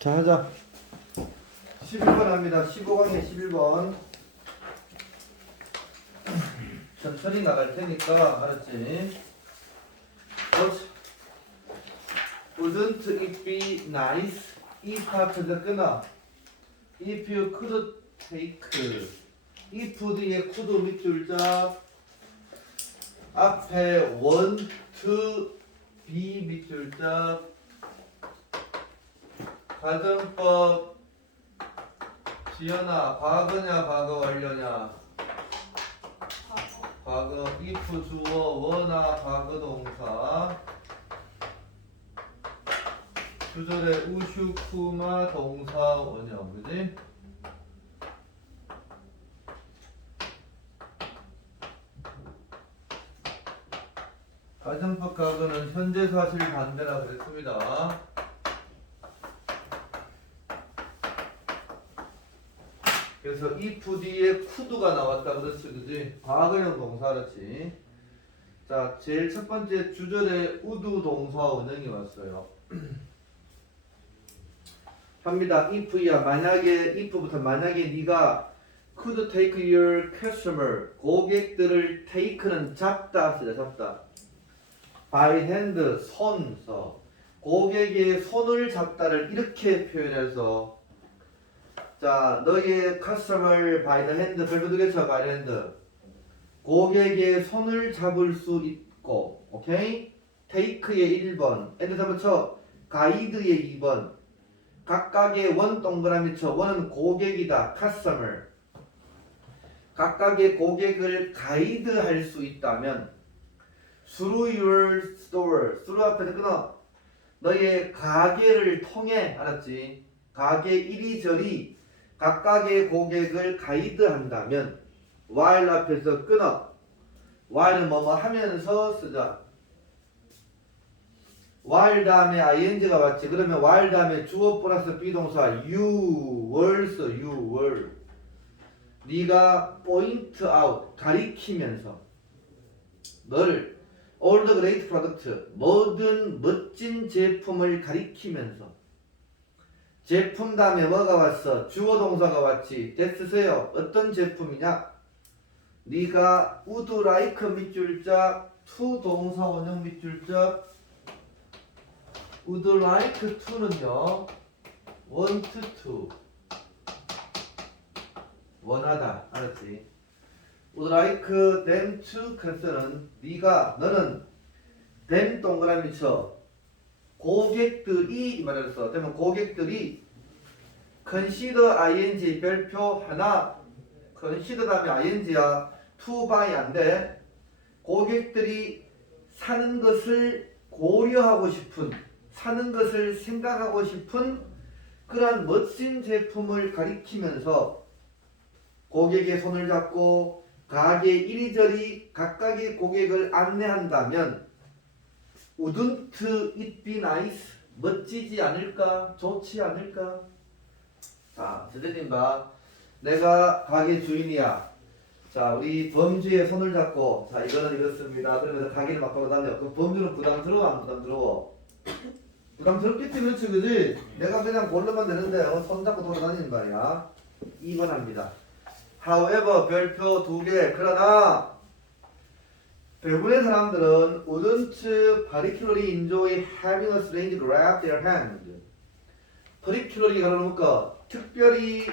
자, 하자. 11번 합니다. 15강의 11번. 천천히 나갈 테니까, 알았지? Wouldn't it be nice if 앞에서 끊어. If you could take. if 뒤에 could 밑줄자. 앞에 want to be 밑줄자. 가정법 지연아, 과거냐 과거 완료냐? 과거 if 주어 원아 과거 동사. 주절에 우슈쿠마 동사 원형, 그지? 가정법 과거는 현재 사실 반대라 그랬습니다. 그래서 if 뒤에 could가 나왔다 그렇지, 그지? 과거형 동사, 그렇지? 자, 제일 첫 번째 주절에 would 동사 원형이 왔어요. 합니다. if야, 만약에 if부터 만약에 네가 could take your customer, 고객들을 take는 잡다 쓰자, 잡다. by hand, 손 써. 고객의 손을 잡다를 이렇게 표현해서, 자, 너의 customer by the hand, 별표 두 개 쳐, by the hand. 고객의 손을 잡을 수 있고, 오케이? take의 1번, and 한번 쳐. 가이드의 2번. 각각의 원 동그라미 쳐. 원은 고객이다. customer. 각각의 고객을 가이드할 수 있다면 through your store. through 앞에서 끊어. 너의 가게를 통해, 알았지? 가게 이리저리 각각의 고객을 가이드한다면 while 앞에서 끊어. while은 뭐뭐 하면서 쓰자. while 다음에 ing가 왔지. 그러면 while 다음에 주어 플러스 비동사 you were 써. you were. 네가 point out, 가리키면서 너를 all the great product, 모든 멋진 제품을 가리키면서. 제품 다음에 뭐가 왔어? 주어 동사가 왔지. 됐으세요. 어떤 제품이냐? 네가 would like 밑줄자 to 동사 원형 밑줄자 would like to는요 want to 원하다, 알았지? would like them to 그래서는 네가 너는 them 동그라미 쳐 고객들이 이 말을 써. 그러면 고객들이 consider ing 별표 하나 consider 다음에 ing야 to buy 안 돼. 고객들이 사는 것을 고려하고 싶은, 사는 것을 생각하고 싶은 그러한 멋진 제품을 가리키면서 고객의 손을 잡고 가게 이리저리 각각의 고객을 안내한다면 wouldn't it be nice? 멋지지 않을까? 좋지 않을까? 자, 선생님 봐. 내가 가게 주인이야. 자, 우리 범주의 손을 잡고, 자, 이거는 이렇습니다. 그러면서 가게를 막 돌아다녀. 그럼 범주는 부담스러워, 안 부담스러워? 부담스럽겠지, 그렇지, 그지? 내가 그냥 고르면 되는데, 손 잡고 돌아다니는 말이야. 2번 합니다. However, 별표 2개. 그러나, 대부분의 사람들은 wouldn't particularly enjoy having a strange grab their hand. particularly 가로놓을까? 특별히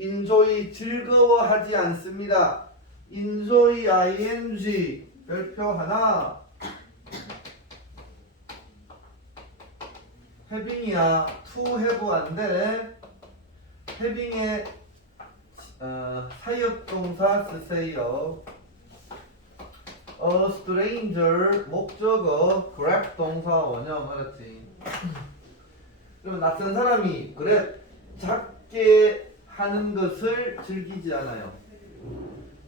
enjoy 즐거워하지 않습니다. enjoy ing 별표 하나. having이야. to have 안 돼. having의 사역동사 쓰세요. A stranger 목적어 grab 동사 원형, 알았지? 그러면 낯선 사람이 그래 작게 하는 것을 즐기지 않아요.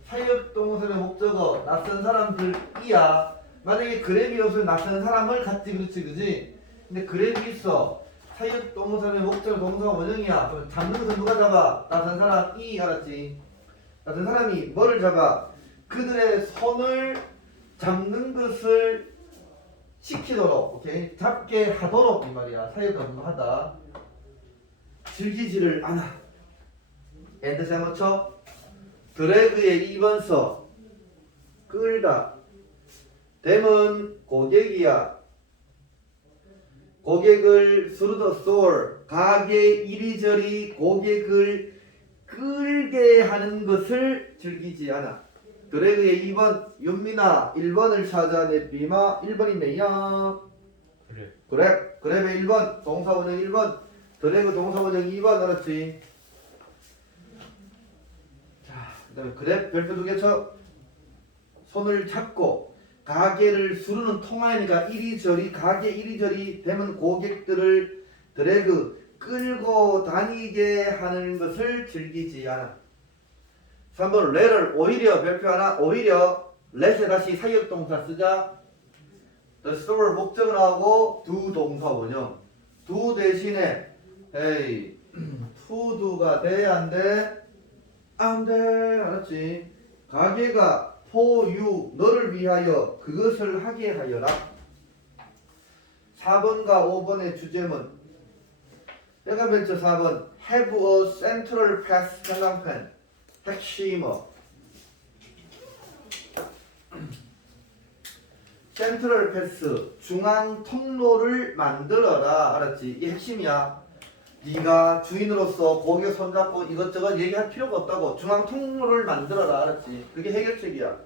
사역동사의 목적어 낯선 사람들이야. 만약에 그랩이 없으면 낯선 사람을 갖지, 그렇지, 그지? 근데 그랩이 있어. 사역동사의 목적어 동사 원형이야. 그럼 잡는 것은 누가 잡아? 낯선 사람이, 알았지? 낯선 사람이 뭐를 잡아? 그들의 손을 잡는 것을 시키도록, 오케이? 잡게 하도록 이 말이야. 사역동사 하다. 즐기지를 않아. 엔드 세모쳐 드래그의 2번서 끌다. 댐은 고객이야. 고객을 through the store 가게 이리저리 고객을 끌게 하는 것을 즐기지 않아. 드래그의 2번 윤민아 1번을 찾아내 비마 1번이네요. 그래. 그랩의 1번 동사원형 1번 드래그 동사원형 2번 알았지? 자, 그 다음에 그랩 별표 2개 쳐. 손을 잡고 가게를 수르는 통화이니까 이리저리 가게 이리저리 되면 고객들을 드래그 끌고 다니게 하는 것을 즐기지 않아. 3번 let을 오히려 별표 하나 오히려 let에 다시 사역동사 쓰자. the store 목적 나오고 do 동사 원형 do 대신에 에이 to do가 돼 안 돼? 안 돼. 알았지? 가게가 for you 너를 위하여 그것을 하게 하여라. 4번과 5번의 주제문 해가별표 4번 have a central pass 전광판 핵심어 센트럴 패스 중앙 통로를 만들어라. 알았지? 이게 핵심이야. 네가 주인으로서 고개 손잡고 이것저것 얘기할 필요가 없다고. 중앙 통로를 만들어라. 알았지? 그게 해결책이야.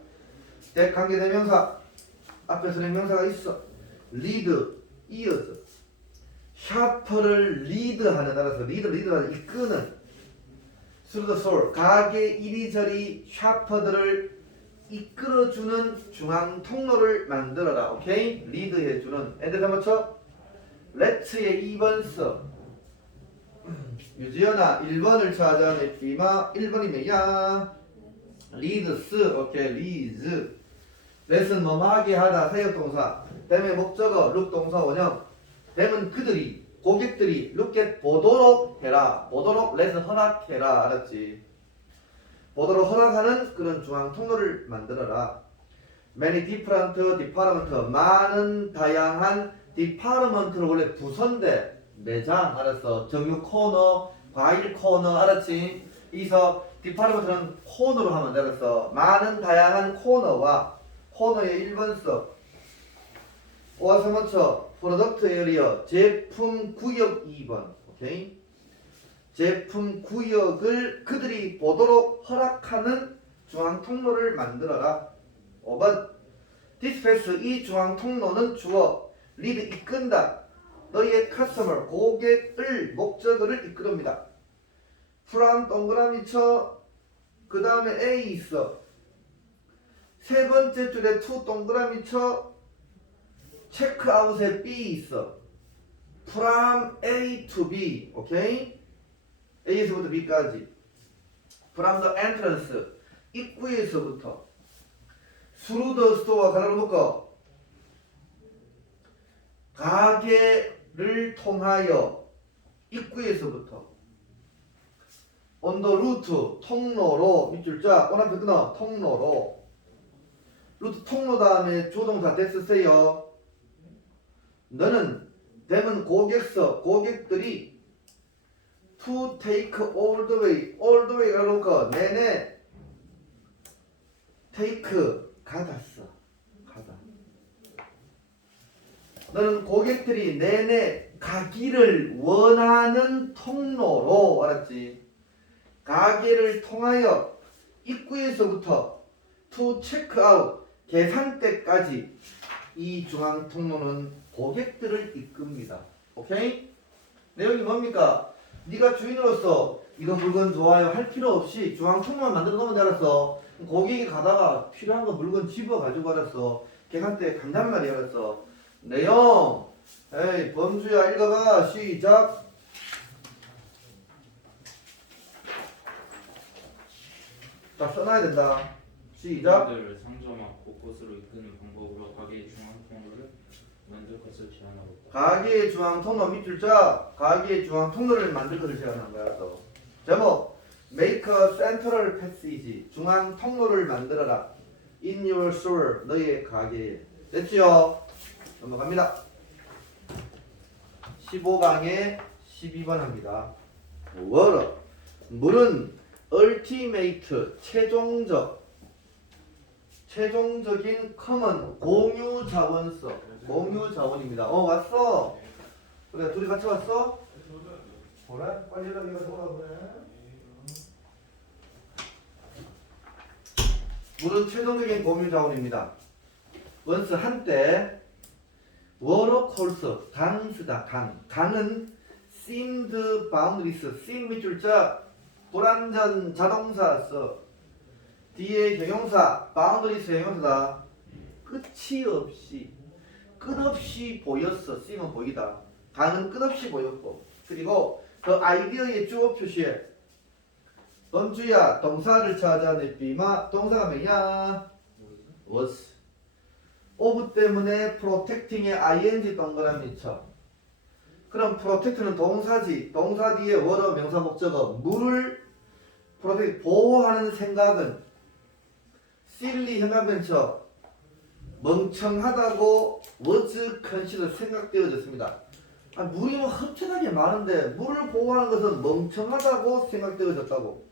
관계대명사 앞에 선행명사가 있어. 리드 이어서 샤퍼를 리드하는 알아서 리드하는 이끄는 through the store 가게 이리저리 샤퍼들을 이끌어주는 중앙 통로를 만들어라. 오케이? 리드해주는 엔드 삼어쳐 let의 2번 써. 유지연아 1번을 찾아내 비마 1번이면 야 리드스 오케이 리즈 let은 뭐뭐하게 하다 사역동사 댐의 목적어 look 동사 원형 댐은 그들이 고객들이 look at 보도록 해라. 보도록 let은 허락해라. 알았지? 보도록 허락하는 그런 중앙 통로를 만들어라. Many different department 많은 다양한 department는 원래 부서인데 매장 알았어. 정육 코너, 과일 코너 알았지? 여기서 department는 코너로 하면 돼. 알았어. 많은 다양한 코너와 코너의 1번 써. 오와서 맞춰 프로덕트 에리어 제품 구역 2번 오케이? 제품 구역을 그들이 보도록 허락하는 중앙 통로를 만들어라. 5번 디스패스 이 중앙 통로는 주어 리드 이끈다. 너희의 커스터머 고객을 목적어를 이끌읍니다. from 동그라미 쳐. 그 다음에 A 있어. 세 번째 줄에 to 동그라미 쳐. 체크아웃에 B 있어. from A to B 오케이? A에서부터 B까지 from the entrance 입구에서부터 through the store 가로로 묶어 가게를 통하여 입구에서부터 on the route 통로로 밑줄 쫙 오른편 끊어 통로로 루트 통로 다음에 조동사 됐으세요. 너는 댐은 고객서 고객들이 to take all the way 라고 내내 take 가다. 너는 고객들이 내내 가기를 원하는 통로로 알았지? 가게를 통하여 입구에서부터 to check out 계산대까지 이 중앙 통로는 고객들을 이끕니다. 오케이? 내용이 뭡니까? 네가 주인으로서 이거 물건 좋아요 할 필요 없이 중앙 통로만 만들어 놓으면 알았어. 고객이 가다가 필요한 거 물건 집어 가지고 알았어. 계산대 간단 말이야 알았어. 내용 에이 범주야 읽어봐. 시작. 다 써놔야 된다. 시작. 고객들을 상점화 곳곳으로 이끄는 방법으로 가게의 중앙 통로를 만들 것을 제안하고 있다. 가게의 중앙 통로 밑줄 자. 가게의 중앙 통로를 만들 것을 제안한 거야. 또 제목 Make a central passage 중앙 통로를 만들어라. In your store 너희의 가게에. 됐지요? 넘어갑니다. 15강에 12번 합니다. 워러. 물은 ultimate 최종적인 common 공유 자원서. 공유 자원입니다. 왔어. 그래 둘이 같이 왔어? 그래 빨리 연락해서 오라 그래. 물은 최종적인 공유 자원입니다. 원스 한때 워러 콜스 강수다. 강은 seemed boundless. seem 밑줄 자 불완전 자동사 써. 뒤에 경용사 boundless 경용사다. 끝없이 보였어. seem은 보이다. 강은 끝없이 보였고. 그리고 그 아이디어의 주어 표시에 범주야 동사를 찾아내비마 동사가 뭐냐? was. of 때문에 protecting에 ing 동그라미 쳐. 그럼 protect는 동사지. 동사 뒤에 were 명사 목적어. 물을 protect 보호하는 생각은 silly 현관변처 멍청하다고 was considered 생각되어졌습니다. 물이 흡천하게 많은데 물을 보호하는 것은 멍청하다고 생각되어졌다고.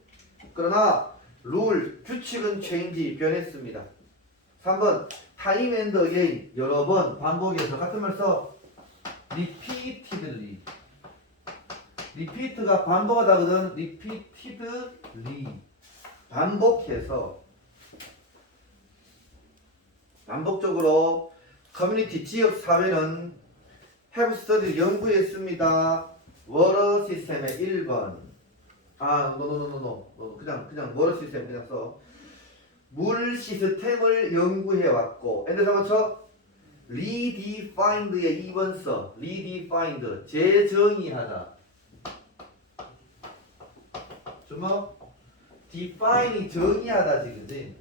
그러나 룰 규칙은 change 변했습니다. 3번 time and again 여러 번 반복해서 같은 말 써. repeatedly. repeat가 반복하다거든. repeatedly 반복해서 반복적으로 커뮤니티 지역 사회는 have studied 연구했습니다. 워러 시스템의 1번. no. 그냥 워러 시스템 그냥 써. 물 시스템을 연구해 왔고. 엔드 잡아쳐. redefined의 2번 써. redefined 재정의하다. 주목. define이 정의하다지 그지?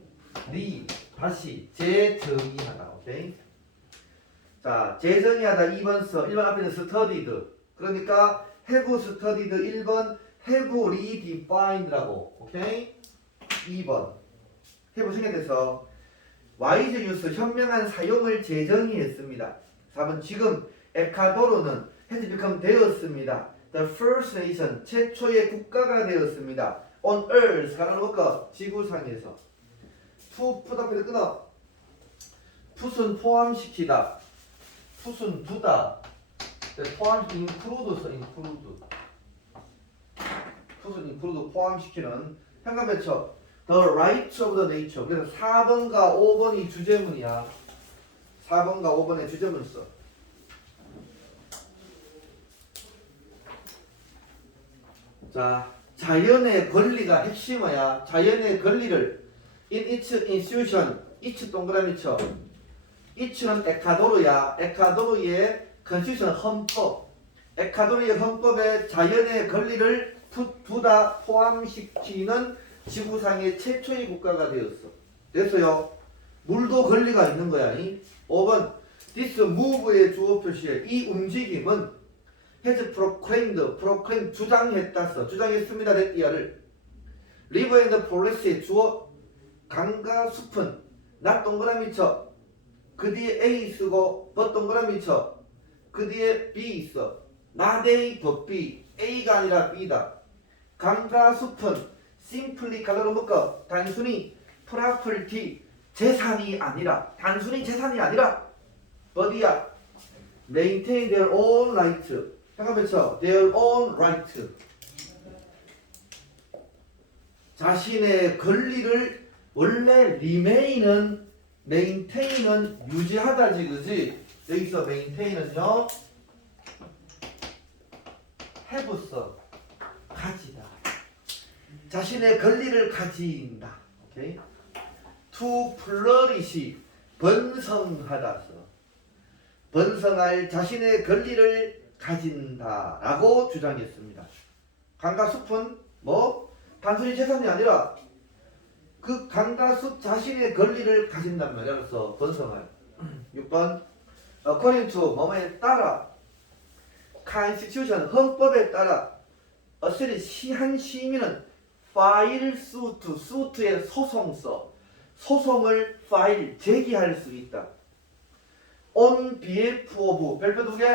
다시 재정의하다. 오케이? 자, 재정의하다 2번 써. 1번 앞에는 studied. 그러니까 have studied 1번 have redefined라고. 오케이? 2번. have 생략돼서 wise use 현명한 사용을 재정의했습니다. 4번 지금 에콰도르는 has become 되었습니다. The first nation 최초의 국가가 되었습니다. On earth 가는 것과 지구상에서. to put 앞에서 끊어. put은 포함시키다. put은 두다. 포함시키는 include 써. include. put은 include 포함시키는 현관배쳐. The rights of the nature. 그래서 4번과 5번이 주제문이야. 4번과 5번의 주제문 써. 자, 자연의 권리가 핵심어야. 자연의 권리를 in its institution, each 동그라미 쳐. each는 에콰도르야. 에콰도르의 constitution 헌법. 에콰도르의 헌법에 자연의 권리를 두다 포함시키는 지구상의 최초의 국가가 되었어. 됐어요. 물도 권리가 있는 거야. 5번 this move의 주어 표시에 이 움직임은 has proclaimed 주장했다 써. 주장했습니다. 레띠아를 river and forest의 주어 강과 숲은 나 동그라미 쳐. 그 뒤에 A 쓰고 but 동그라미 쳐. 그 뒤에 B 있어. not A but B. A가 아니라 B다. 강과 숲은 simply 가로로 묶어 단순히 property 재산이 아니라 단순히 재산이 아니라 어디야? maintain their own right. 잠깐만 쳐. their own right. 자신의 권리를 원래 remain은 maintain은 유지하다지 그지? 여기서 maintain은요 have 써. 가지다. 자신의 권리를 가진다. 오케이? to flourish 번성하다. 번성할 자신의 권리를 가진다라고 주장했습니다. 강과 숲은 뭐 단순히 재산이 아니라 그 강과 숲 자신의 권리를 가진단 말이야. 그래서 번성할. 6번 according to 뭐뭐에 따라 constitution 헌법에 따라 한 시민은 파일 수트의 소송서 소송을 파일 제기할 수 있다. on behalf of 별표 두 개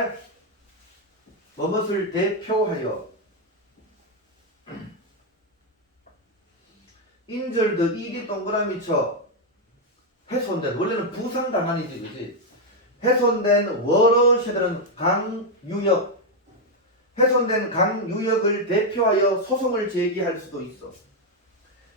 뭐뭇을 대표하여 인절드 ED 동그라미 쳐 훼손된 원래는 부상당한이지 그지? 훼손된 워러쉐들은 강유역 훼손된 강유역을 대표하여 소송을 제기할 수도 있어.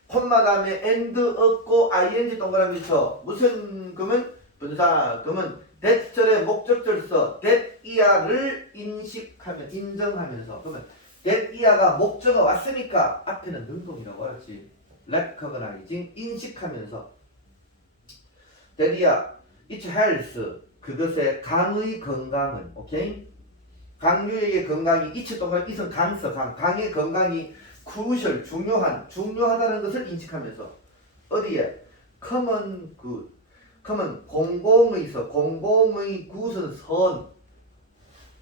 콤마 다음에 and 없고 ing 동그라미 쳐 무슨 그러면 분사 그러면 that절의 목적절 써 that 이하를 인정하면서 그러면 that 이하가 목적어 왔으니까 앞에는 능동이라고 알았지. recognizing 인식하면서 that 이하 its health 그것의 강의 건강은 오케이 강유의 건강이 이치 동그라미 이선 강서 강의 건강이 crucial 중요하다는 것을 인식하면서 어디에 common good 공공의 good은 선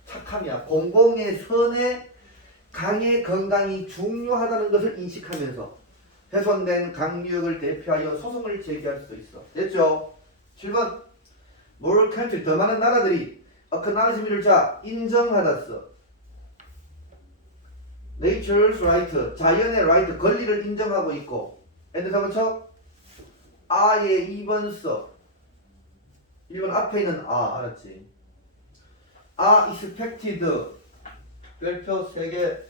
착함이야 공공의 선에 강의 건강이 중요하다는 것을 인식하면서 훼손된 강유역을 대표하여 소송을 제기할 수도 있어. 됐죠? 7번 more country 더 많은 나라들이 acknowledgement을 자 인정하다 써. nature's right 자연의 right 권리를 인정하고 있고 and 3번 쳐 아의 2번 써. 1번 앞에 있는 알았지? expected 별표 3개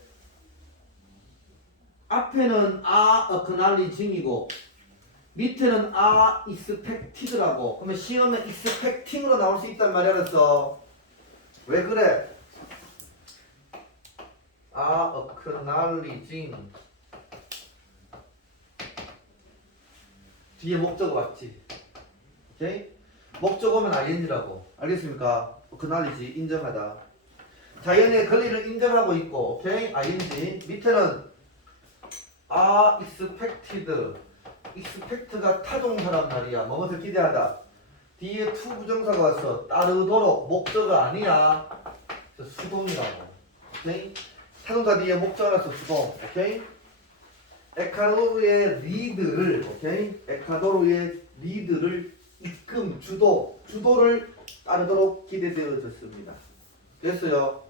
앞에는 acknowledging이고 밑에는 expected라고 그러면 시험에 expecting으로 나올 수 있단 말이야 알았어? 왜 그래? acknowledging 뒤에 목적어 맞지? 오케이? 목적어면 ing라고 알겠습니까? acknowledge 인정하다 자연의 권리를 인정하고 있고 오케이? ing 밑에는 expect가 타동사란 말이야 뭐뭇을 기대하다 뒤에 to 부정사가 왔어 따르도록 목적어 아니야 수동이라고 오케이? 타동사 뒤에 목적어 왔어 수동 오케이? 에콰도르의 리드를 오케이? 에콰도르의 리드를 이끌 주도를 따르도록 기대되어졌습니다. 됐어요.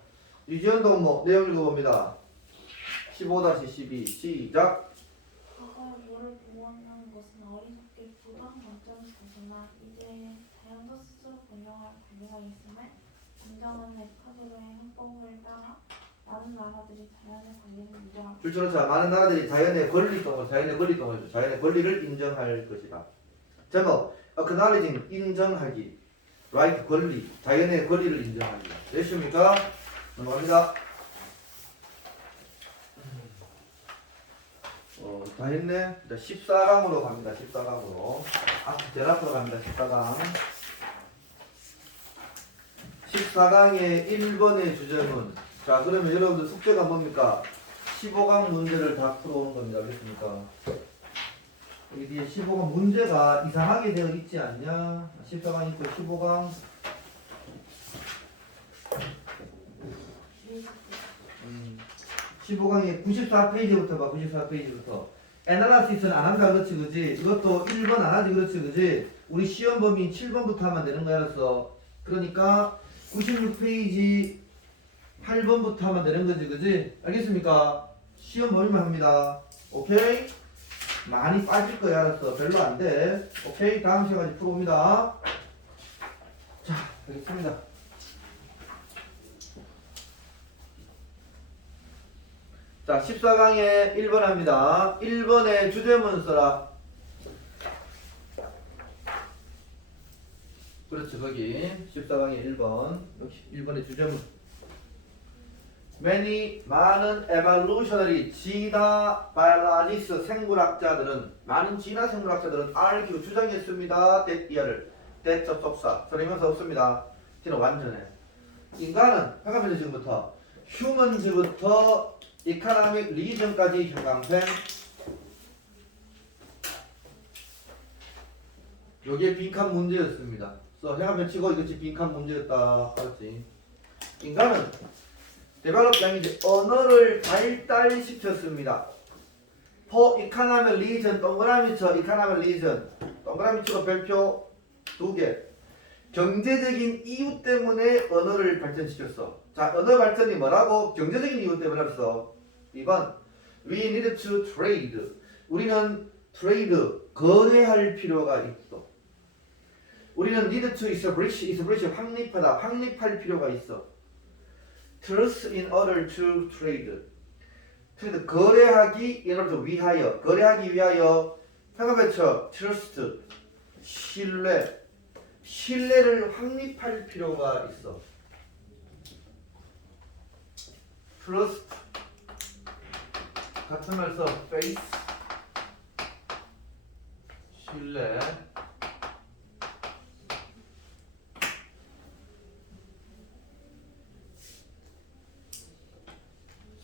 유지연동 뭐 내용 읽어봅니다. 15-12 시작. 과거에 뭐를 보호한다는 것은 어리석게 부당 관점을 보지만 이제 자연과 스스로 번영할 관계가 있음을 인정하는 에콰도르의 헌법을 따라 많은 나라들이 자연의 권리를 인정하고 줄줄은 자 많은 나라들이 자연의 권리를 인정할 것이다. 제목 acknowledging 인정하기 right 권리 자연의 권리를 인정하기 됐습니까? 넘어갑니다. 다 했네. 14강으로 갑니다. 14강으로 제일 앞으로 갑니다. 14강 14강의 1번의 주제문 자 그러면 여러분들 숙제가 뭡니까? 15강 문제를 다 풀어오는 겁니다. 알겠습니까? 여기 뒤에 15강 문제가 이상하게 되어 있지 않냐? 14강 있고 15강 15강에 94페이지부터 봐. 94페이지부터 애널라시스는 안 한다 그렇지 그지? 이것도 1번 안 하지 그렇지 그지? 우리 시험 범위 7번부터 하면 되는 거야 알았어? 그러니까 96페이지 8번부터 하면 되는 거지 그지? 알겠습니까? 시험 범위만 합니다. 오케이? 많이 빠질 거야 알았어? 별로 안 돼. 오케이? 다음 시간까지 풀어봅니다. 자 알겠습니다. 자 14강에 1번 합니다. 1번에 주제문 써라. 그렇죠 거기 14강에 1번 역시 1번의 주제문 많은 evolutionary 진화 biologist 생물학자들은 많은 진화 생물학자들은 argue 주장했습니다. that 접속사 설명서 없습니다. 뒤는 완전해. 인간은 잠깐만요 지금부터 휴먼즈부터 economic region까지 형광펜 요게 빈칸 문제였습니다. 그래서 형광펜 치고 이것이 빈칸 문제였다. 알았지? 인간은 develop 양이지 언어를 발달시켰습니다. for economic region 동그라미 쳐 economic region 동그라미 치고 별표 2개 경제적인 이유 때문에 언어를 발전시켰어. 자 언어 발전이 뭐라고? 경제적인 이유 때문에 했어. 2번 We need to trade 우리는 트레이드 거래할 필요가 있어. 우리는 need to establish 확립하다, 확립할 필요가 있어. trust in order to trade. 트레이드 거래하기 in order 위하여, 거래하기 위하여 상업에서 trust 신뢰를 확립할 필요가 있어. trust 같은 말서 faith 신뢰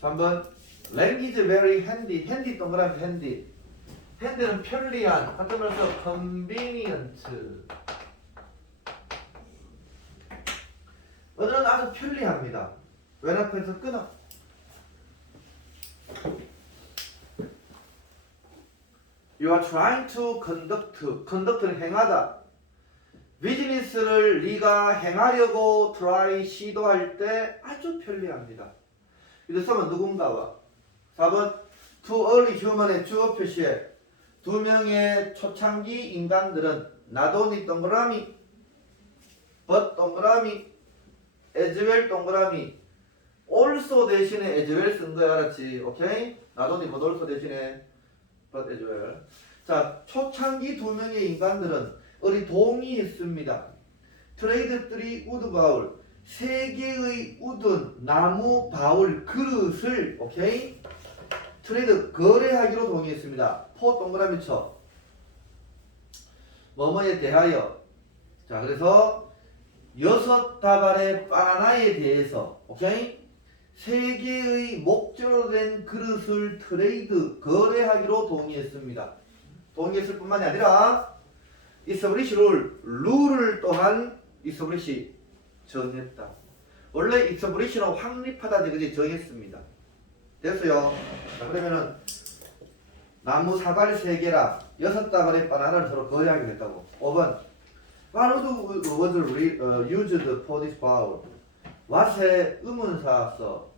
3번 Lang is very handy. handy 동그라미 handy. handy는 편리한 같은 말서 convenient. 어느는 아주 편리합니다. 왼 앞에서 끊어. You are trying to conduct는 행하다. 비즈니스를 네가 행하려고 try 시도할 때 아주 편리합니다. 이제 3번 누군가와 4번 to early human의 주어 표시에 두 명의 초창기 인간들은 not only 동그라미 but 동그라미 as well 동그라미 also 대신에 as well 쓴 거야. 알았지? 오케이? not only but also 대신에 but as well. 자, 초창기 두 명의 인간들은 어디 동의했습니다. 트레이드 3 우드 바울 세 개의 우든 나무 바울 그릇을 오케이? 트레이드 거래하기로 동의했습니다. 포 동그라미 쳐. 뭐뭐에 대하여. 자, 그래서 6다발의 바나나에 대해서 오케이? 세 개의 목재로 된 그릇을 트레이드 거래하기로 동의했습니다. 동의했을 뿐만이 아니라 establish 룰을 또한 establish 정했다. 원래 establish는 확립하다 그지 정했습니다. 됐어요. 자, 그러면은 나무 사발 3개랑 6다발의 바나나를 서로 거래하게 됐다고. 5번 What was used for this bowl? what의 의문사서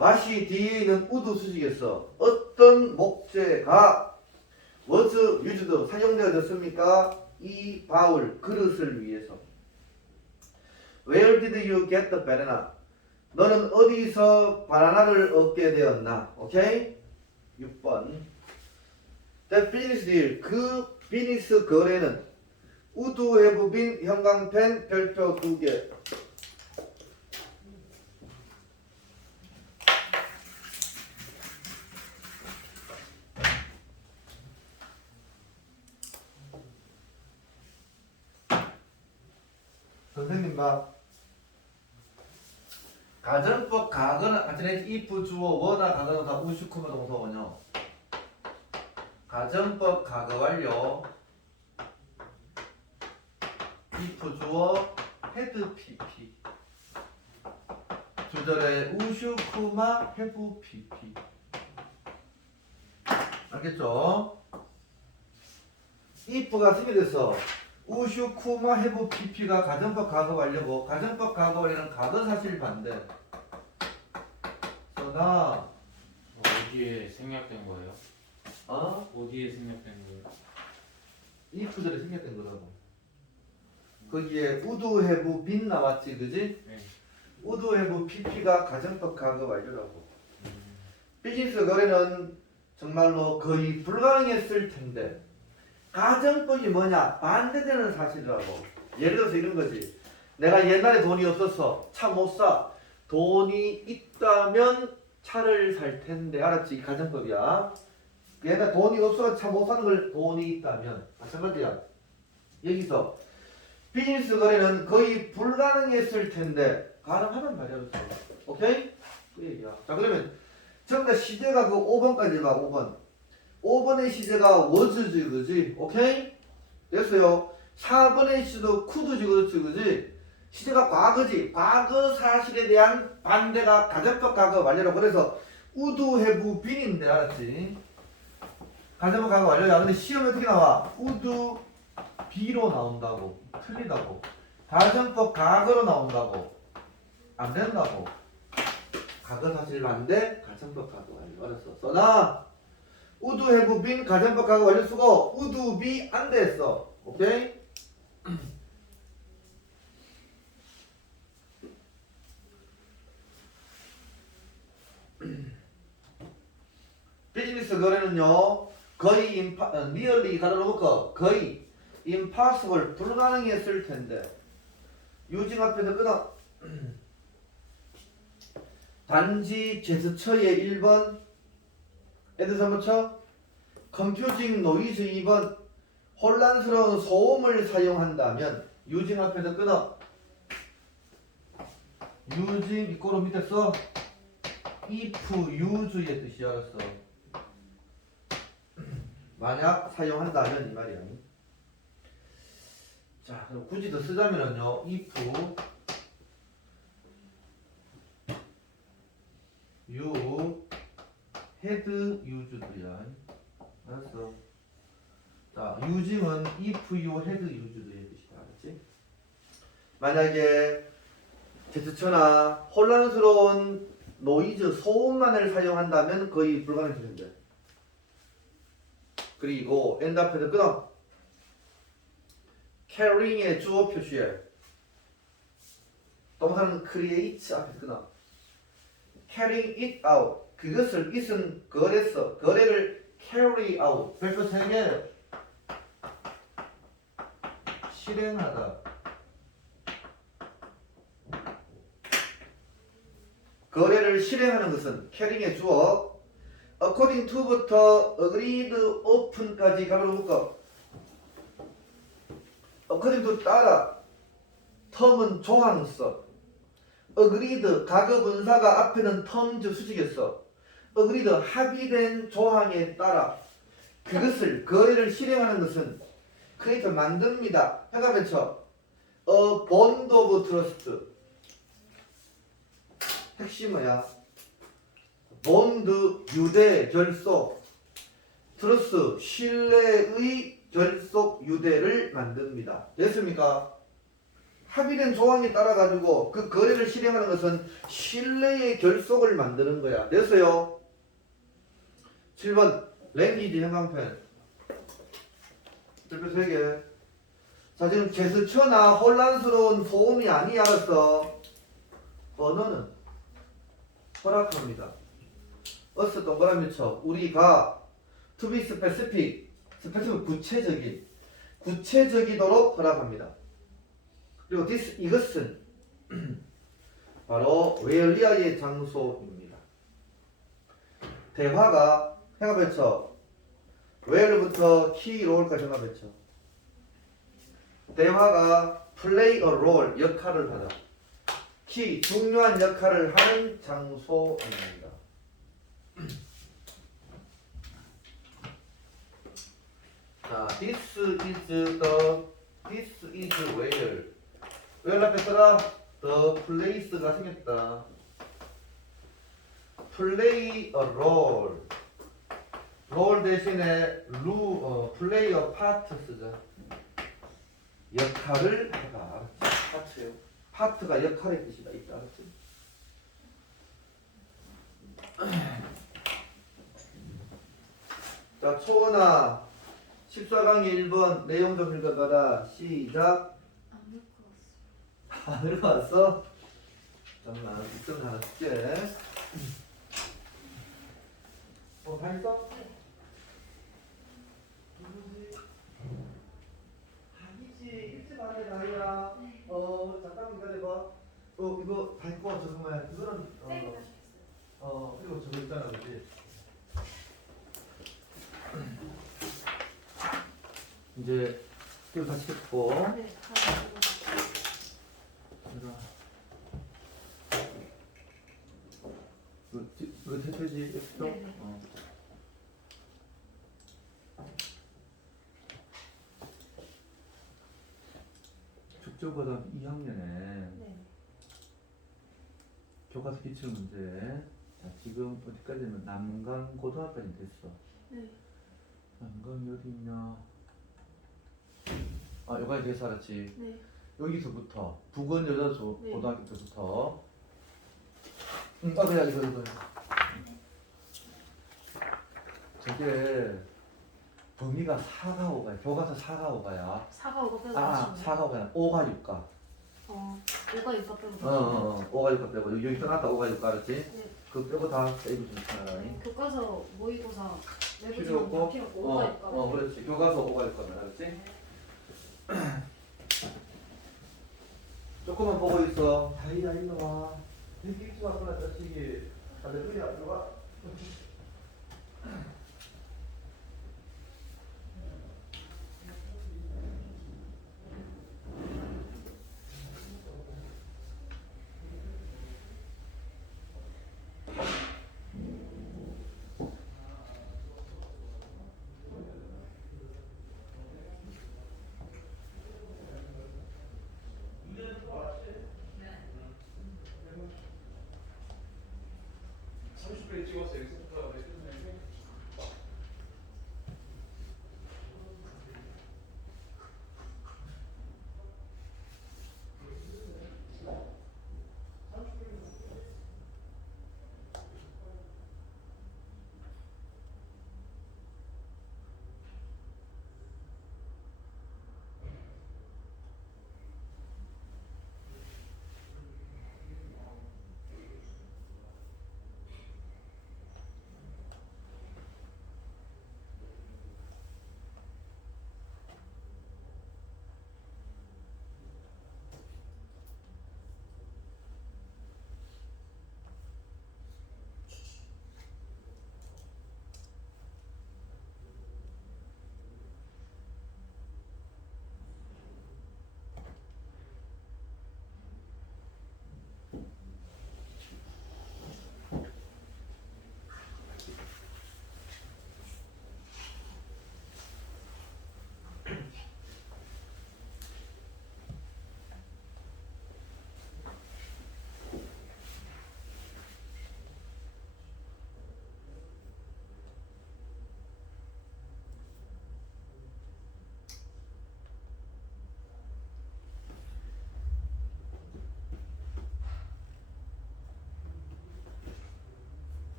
what이 뒤에 있는 우드 수식에서 어떤 목재가 was used 사용되어졌습니까? 이 바울 그릇을 위해서. Where did you get the banana? 너는 어디서 바나나를 얻게 되었나? 오케이? 6번 The business deal 그 비즈니스 거래는 우드 have been 형광펜 별표 2개 선생님 봐. 가정법 가거나 아트레이트 if 주어 워나 가거나 다 우슈크마 동사원요. 가정법 가거 완료. if 주어 헤드 pp. 주절에 우슈크마 헤브 pp. 알겠죠? if가 승리돼서 우슈쿠마 해부 PP가 가정법 과거 완료고 가정법 과거 완료는 과거 사실 반대. 그러나 어디에 생략된 거예요? 어디에 생략된 거예요? 이 구절에 생략된 거라고. 거기에 우드 해부 빈 나왔지, 그지? 네. 우드 해부 PP가 가정법 과거 완료라고. 비즈니스 거래는 정말로 거의 불가능했을 텐데. 가정법이 뭐냐? 반대되는 사실이라고. 예를 들어서 이런 거지. 내가 옛날에 돈이 없어서 차 못 사. 돈이 있다면 차를 살 텐데. 알았지? 가정법이야. 옛날 돈이 없어서 차 못 사는 걸 돈이 있다면. 마찬가지야. 여기서 비즈니스 거래는 거의 불가능했을 텐데 가능하단 말이야. 오케이? 그 얘기야. 자, 그러면 전부 다 시제가 그 5번까지 봐. 5번. 5번의 시제가 was지, 그지? 오케이? 됐어요. 4번의 시제도 could지, 그지? 시제가 과거지. 과거 사실에 대한 반대가 가정법 과거 완료라고. 그래서 would have been인데, 알았지? 가정법 과거 완료야. 근데 시험에 어떻게 나와? would be로 나온다고. 틀리다고. 가정법 과거로 나온다고. 안 된다고. 과거 사실 반대, 가정법 과거 완료. 알았어. 써놔. would have been 가정법하고 완료 쓰고 would be 안 됐어. 오케이? 비즈니스 거래는요 거의 nearly 가로놓고 거의 impossible 불가능했을 텐데 유징 앞에서 끊어 단지 제스처의 1번 애들 3번쳐 confusing noise 2번 혼란스러운 소음을 사용한다면 유징 앞에서 끊어 유징 이꼬로 밑에 써 if use의 뜻이 알았어 만약 사용한다면 이 말이야. 자 그럼 굳이 더 쓰자면은요 if you had used야. 알았어. 자 using은 if you had used의 뜻이다. 알았지? 만약에 제스처나 혼란스러운 노이즈 소음만을 사용한다면 거의 불가능해진대. 그리고 end 앞에서 끊어 carrying의 주어 표시에 동사는 create 앞에서 끊어 carrying it out 그것을 it은 거래서 거래를 carry out 별표 3개 실행하다 거래를 실행하는 것은 carrying의 주어 according to부터 agreed open까지 가로로 묶어 according to 따라 term은 조항서 agreed 가급은사가 앞에는 terms 수직했어 agreed 합의된 조항에 따라 그것을 거래를 실행하는 것은 create 만듭니다. 회가배쳐 a bond of trust 핵심 뭐야? 본드 유대 결속 트러스 신뢰의 결속 유대를 만듭니다. 됐습니까? 합의된 조항에 따라 가지고 그 거래를 실행하는 것은 신뢰의 결속을 만드는 거야. 됐어요? 7번 랭귀지 형광펜 별표 3개. 자 지금 제스처나 혼란스러운 소음이 아니 알았어. 언어는 허락합니다. 어스 동그라미 쳐 우리가 to be specific 구체적이도록 허락합니다. 그리고 this 이것은 바로 웨얼리아의 장소입니다. 대화가 해가 배쳐 웨얼부터 키롤까지 해가 배쳐 대화가 play a role 역할을 하다 키 중요한 역할을 하는 장소입니다. 자, this is where. where 앞에 써라. the place가 생겼다. play a role. role 대신에 play a part 쓰자. 역할을 하다. 파트요. 파트가 역할의 뜻이다. 있다. 알았지? 자, 초원아 14강의 1번 내용 좀 읽어봐라. 시작. 안 읽고 왔어요. 안 읽어왔어? 잠깐만, 있으면 하나 줄게. 다 했어? 아니지. 일찍 안 해, 나이야. 네. 잠깐만 기다려봐. 이거 다 했고, 정말. 이거는, 쌤이 다 하셨어요. 그리고 저거 있잖아, 그지? 이제 이거 다시 했고 네, 다 읽고 이거 대표지 엑스죠? 네, 네. 축조고등 2학년에 네. 교과서 기출 문제. 자, 지금 어디까지는 남강 고등학교까지 됐어. 네. 남강이 어디 있냐? 여기까지 돼서 알았지. 네. 여기서부터 북원 여자 네. 고등학교 때부터. 그래 이거. 저게 범위가 4가 5가야. 교과서 4가 5가야. 사과 오가 빼고 아, 4가 5가야. 5가 6가. 오가 육가 빼고 어, 5가 6가 빼고. 여기 써놨다 5가 6가 알았지? 네. 그거 빼고 다 빼고 좀 하나라니. 교과서 모의고사 필요 외부지만 없고. 필요 없고 오가 육가 그렇지. 교과서 5가 6가면 알았지? 조금만 보고 있어. 다이야 일로 와. 이렇게 일찍 왔구나 자식이. 할렐루야 일로 와.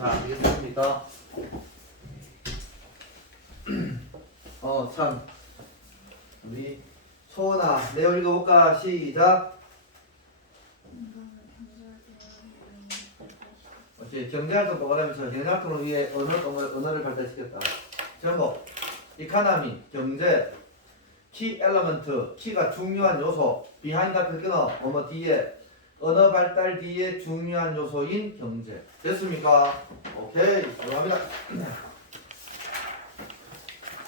자, 알겠습니다. 3. 우리 소원아, 내용 읽어볼까? 시작. 경제활동 동아리면서 경제활동을 위해 언어를 발달시켰다. 제목, 이카나미, 경제, 키 엘러먼트, 키가 중요한 요소, 비하인드 앞에 끊어, 뭐뭐 뒤에, 언어 발달 뒤에 중요한 요소인 경제. 됐습니까? 오케이, 들어갑니다.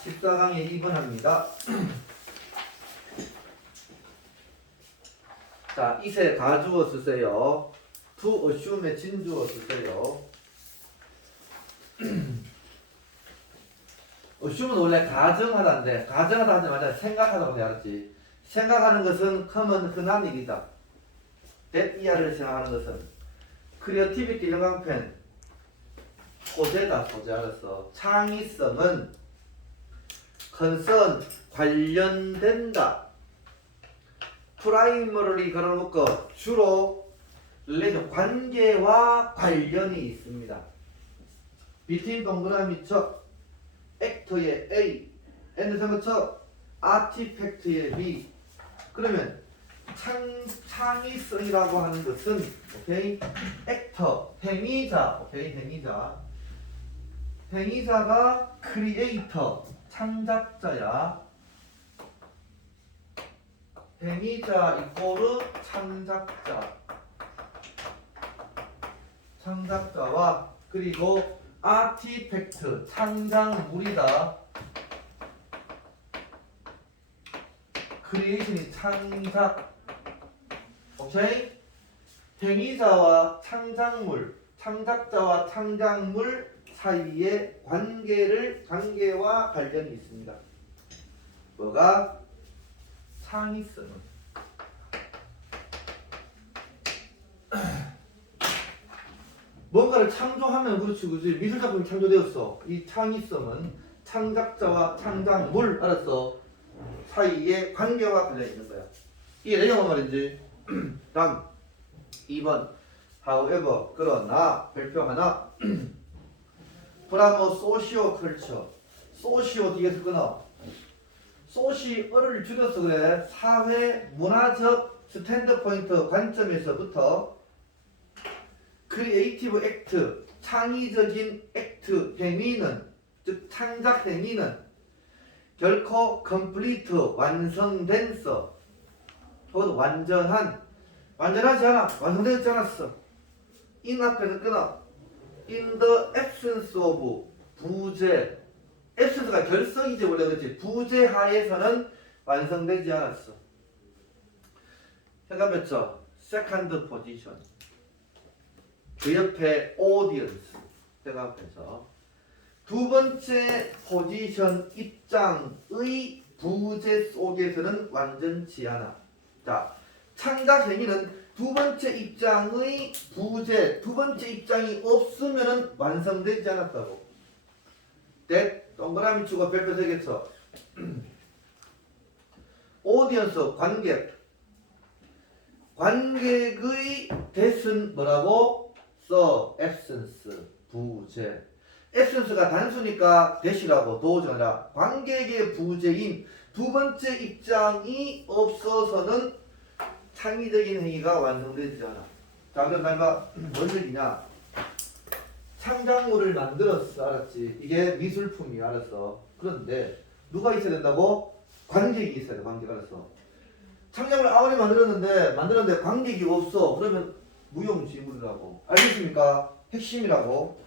14강에 2번 합니다. 자, 이세 가주어 쓰세요. to assume에 진주어 쓰세요. assume은 원래 가정하다인데, 가정하다 하지 말자 생각하다고 해야지. 생각하는 것은 common 흔한 일이다. that 이하를 생각하는 것은 크리에이티비티 영광펜 소재다. 소재 알았어. 창의성은 concern 관련된다. 프라이머리 걸어놓고 주로 relation 관계와 관련이 있습니다. between 동그라미 쳐 액터의 A N에서 쳐 아티팩트의 B. 그러면 창의성이라고 하는 것은 오케이 액터 행위자 오케이 행위자가 크리에이터 창작자야. 행위자 이꼬르 창작자와 그리고 아티팩트 창작물이다. 크리에이션이 창작. 오케이? 행위자와 창작물, 창작자와 창작물 사이에 관계와 관련이 있습니다. 뭐가? 창의성은 뭔가를 뭔가를 창조하면 그렇지 그지 미술작품이 창조되었어. 이 창의성은 창작자와 창작물 알았어 사이에 관계와 관련이 있는 거야. 이게 내용은 말인지. 다음 2번 however 그러나 별표 하나 브라모 소시오 컬처 소시오 뒤에서 끊어 소시어를 줄여서 그래 사회 문화적 스탠드 포인트 관점에서부터 크리에이티브 액트 창의적인 액트 행위는 즉 창작 행위는 결코 complete 완성된서 혹은 완전하지 않아 완성되지 않았어 in 앞에서 끊어 in the absence of 부재 absence가 결성이지 원래 그렇지 부재 하에서는 완성되지 않았어. 생각했죠? second position 그 옆에 audience 생각해서 두 번째 포지션 입장의 부재 속에서는 완전치 않아. 자, 창작 행위는 두 번째 입장의 부재, 두 번째 입장이 없으면은 완성되지 않았다고. that 동그라미 치고 별표 세겠죠. audience 관객의 that은 뭐라고? 써 absence 부재. absence가 단수니까 that이라고 도저히 아니라 관객의 부재인 두 번째 입장이 없어서는 창의적인 행위가 완성되지 않아. 자, 그럼 내가 뭔 얘기냐? 창작물을 만들었어, 알았지? 이게 미술품이 알았어. 그런데 누가 있어야 된다고? 관객이 있어야 돼, 관객 알았어. 창작물 아무리 만들었는데 관객이 없어. 그러면 무용지물이라고. 알겠습니까? 핵심이라고.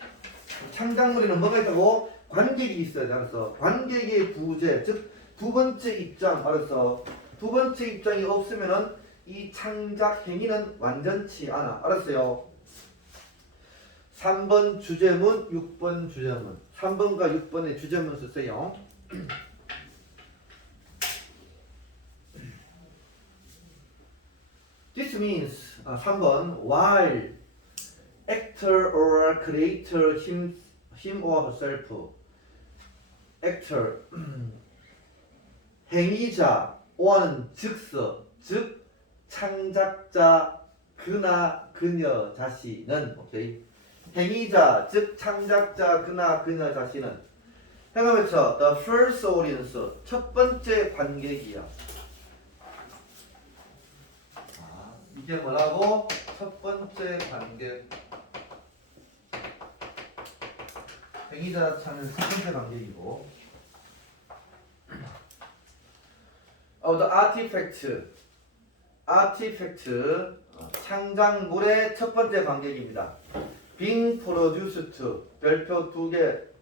창작물에는 뭐가 있다고? 관객이 있어야 돼, 알았어. 관객의 부재, 즉 두 번째 입장, 알았어. 두 번째 입장이 없으면은 이 창작 행위는 완전치 않아. 알았어요? 3번 주제문, 6번 주제문. 3번과 6번의 주제문 쓰세요. This means 3번 while actor or creator him or herself actor 행위자 or는 즉서 즉 창작자 그나 그녀 자신은 오케이 행위자 즉 창작자 그나 그녀 자신은 생각해서 the first audience 첫 번째 관객이야. 이게 뭐라고? 첫 번째 관객. 행위자 참은 첫 번째 관객이고. the artifact 창작물의 첫 번째 관객입니다. being produced 별표 2개.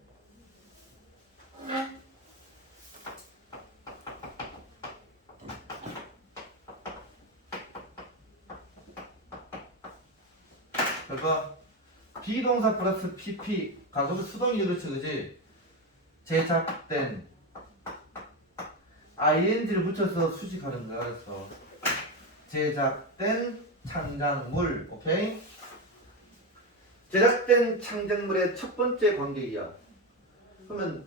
그러니까 비동사 플러스 pp 가속을 수동이 그렇지 그지? 제작된 ing를 붙여서 수식하는 거야. 그래서 제작된 창작물 오케이? 제작된 창작물의 첫 번째 관객이야. 그러면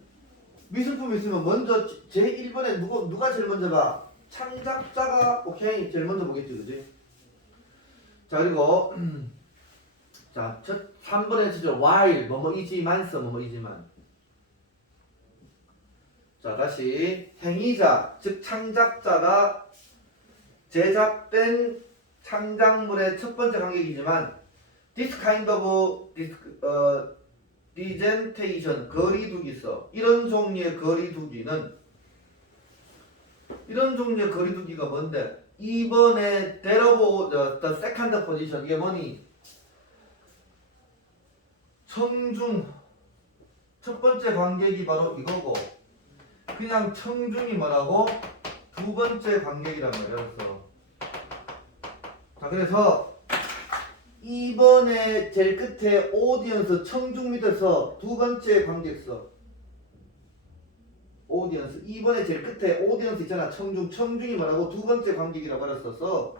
미술품이 있으면 먼저 제1번에 누가 제일 먼저 봐? 창작자가 오케이 제일 먼저 보겠지 그지? 자 그리고 자, 첫 3번에 진짜 while 뭐뭐이지만서 뭐뭐이지만. 자, 다시 행위자 즉 창작자가 제작된 창작물의 첫 번째 관객이지만 this kind of presentation 거리두기 있어. 이런 종류의 거리두기가 뭔데? 2번에 thereof the second position 이게 뭐니? 청중 첫 번째 관객이 바로 이거고 그냥 청중이 뭐라고? 두 번째 관객이란 말이야. 그래서 2번에 제일 끝에 오디언스 청중 밑에서 두 번째 관객서 오디언스 2번에 제일 끝에 오디언스 있잖아. 청중이 뭐라고? 두 번째 관객이라고 알았었어.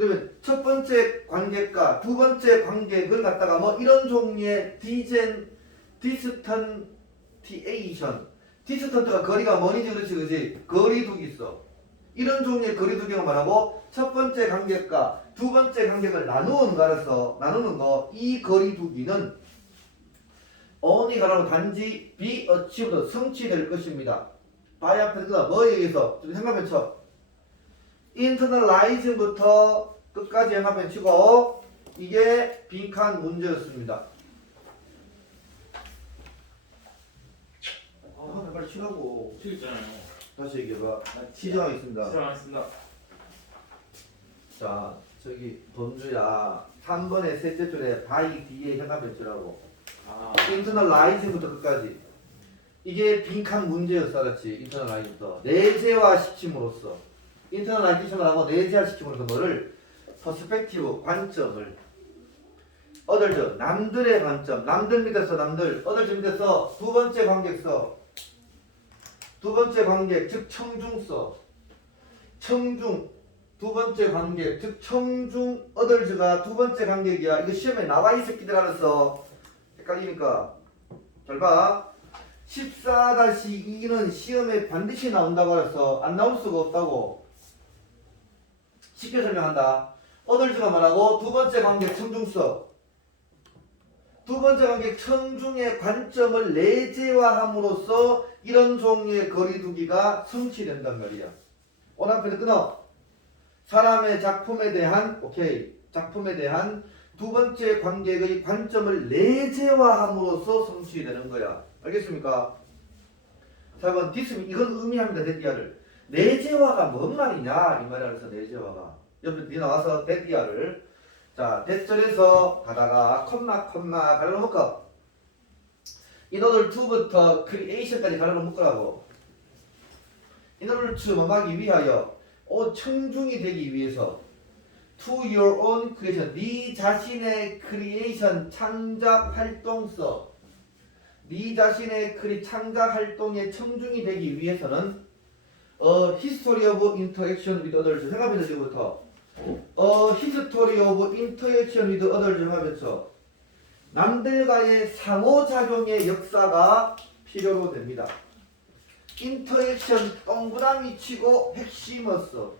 그러면 첫 번째 관객과 두 번째 관객을 갖다가 뭐 이런 종류의 디스턴티에이션 디스턴트가 거리가 머니지 그렇지 그지 거리두기 있어. 이런 종류의 거리두기가 말하고 첫 번째 관객과 두 번째 관객을 나누는 거라서 나누는 거 이 거리두기는 only 가라고 단지 be achieved 성취될 것입니다. by 앞에 그다 뭐에 의해서 좀 생각해 쳐. internalize부터 끝까지 생각해 치고 이게 빈칸 문제였습니다. 빨리 치라고. 틀렸잖아요. 다시 얘기해봐. 시정하겠습니다. 시작하겠습니다. 자, 저기 범주야 3번의 셋째 줄에 by 뒤에 현관배치라고 internalize부터 끝까지 이게 빈칸 문제였어. 알았지? internalize부터 내재화 시킴으로써 internalization을 하고 내재화 시킴으로써 뭐를 퍼스펙티브 관점을 others 남들의 관점 남들 밑에서 남들 others 밑에서 두 번째 관객서 두 번째 관객 즉 청중서 청중 두 번째 관객 즉 청중 others가 두 번째 관객이야. 이거 시험에 나와 이 새끼들 알았어. 헷갈리니까 잘 봐. 14-2는 시험에 반드시 나온다고 알았어. 안 나올 수가 없다고. 쉽게 설명한다. others가 말하고 두 번째 관객 청중서 두 번째 관객 청중의 관점을 내재화함으로써 이런 종류의 거리두기가 성취된단 말이야. 오늘 앞에서 끊어. 사람의 작품에 대한 오케이 작품에 대한 두 번째 관객의 관점을 내재화함으로써 성취되는 거야. 알겠습니까? 4번 디스 이건 의미합니다. 데디아를 내재화가 뭔 말이냐 이 말이라서 내재화가 옆에 뒤 나와서 데디아를 자 대절에서 가다가 컴마 가로로 묶어 인어들 2부터 크리에이션까지 가로로 묶으라고. 인어들 2 뭐하기 위하여 청중이 되기 위해서 to your own creation 네 자신의 creation 창작 활동서 네 자신의 창작 활동의 청중이 되기 위해서는 history of interaction with others 생각해서 지금부터 history of interaction with others 생각해서 남들과의 상호작용의 역사가 필요로 됩니다. 인터액션 동그라미 치고 핵심었어.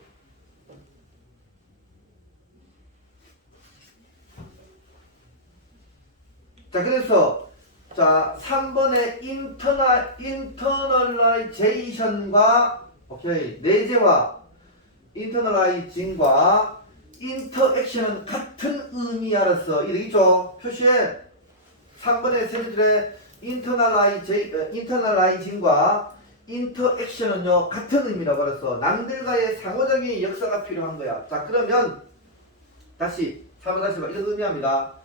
자 그래서 자 3번의 internalization과 오케이 내재화 internalizing과 interaction은 같은 의미 알았어. 이렇게 있죠. 표시해. 3번의 세 줄에 internalizing과 interaction은요 같은 의미라고 그랬어. 남들과의 상호적인 역사가 필요한 거야. 자 그러면 다시 3번 다시 봐. 이런 의미합니다.